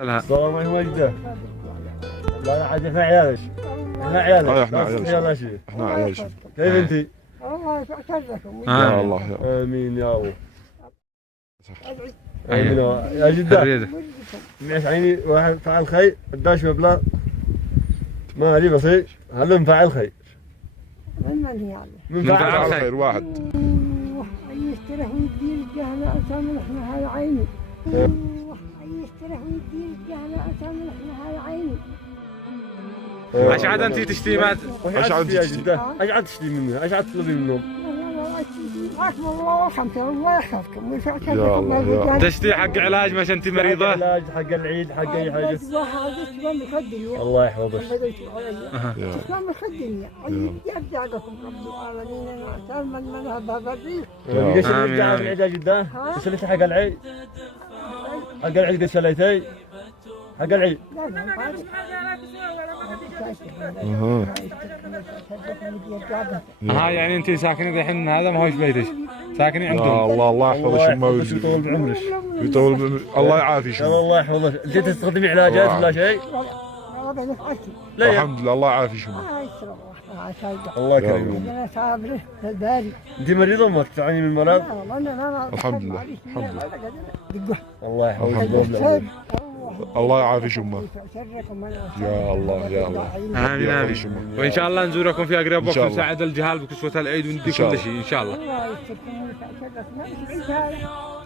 السلام عليكم وجده. لا عاد احنا عيالك. احنا عيالك. احنا عيالك. احنا عيالك. كيف انتي؟ الله يسعدكم. يا الله يا امين يا ابو. امين يا جده. معش عيني واحد فعل خير قداش مبلغ ما ادري بسيط هل من فعل خير؟ من هي هذا؟ من فعل خير واحد. يشتري ويدير الجهل أسامي احنا هاي عيني. يشتري ويدير الجهل أسامي احنا هاي عيني. ايش عاد انت تشتري مات؟ ايش عاد يا جده؟ ايش عاد تشتري منه؟ ايش عاد تطلبي منهم؟ حكم الله وحمته الله يحفظكم ويسعدكم. يا الله يا تشتري حق علاج مش انت مريضه؟ علاج حق العيد حق اي حاجه. الله يحفظك. اسلام الخدمية يرجع لكم رب العالمين عسى من هذا الريف. قد رجع العيد يا جده؟ سليتي حق العيد؟ حق العيد قد سليتي؟ حق العيد. يعني انت ساكنين الحين هذا ما هوش بيتك ساكنين يا عندهم. الله يحفظك شو ويطول بعمرك. يطول الله يعافي شو الله يحفظك. انت تستخدمي علاجات ولا شيء؟ لا الحمد لله الله يعافي شو الله يكرمك. انا صابره الباري. انت مريضه وما تعاني من مرض؟ الحمد لله الحمد لله الله يحفظك. الله يعافي شمه. يا الله يا الله. امين امين. وان شاء الله نزوركم في اقرب وقت نساعد الجهال بكسوة العيد وندي كل شيء ان شاء الله.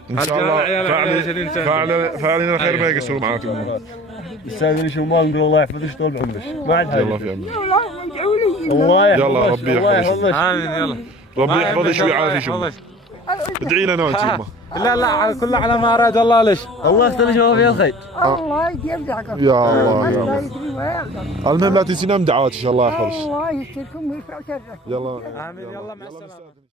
ان شاء الله فعلنا الخير ما يقصروا معاكم. يستاذن شو ما نقول الله يحفظك طول بعمرك. ما عاد حاجه. يلا في امان. الله يحفظك. يلا ربي يحفظك. امين يلا. ربي يحفظك ويعافي شمه. ادعي لنا وانت يما. لا كله على ما اراد الله ليش. الله يستر ما فيها الخير. الله يرزقكم. يا الله يا الله. المهم لا تنسينا من دعواتك الله يحفظك. الله يستركم ويسع شركم. يلا امين يلا مع السلامه.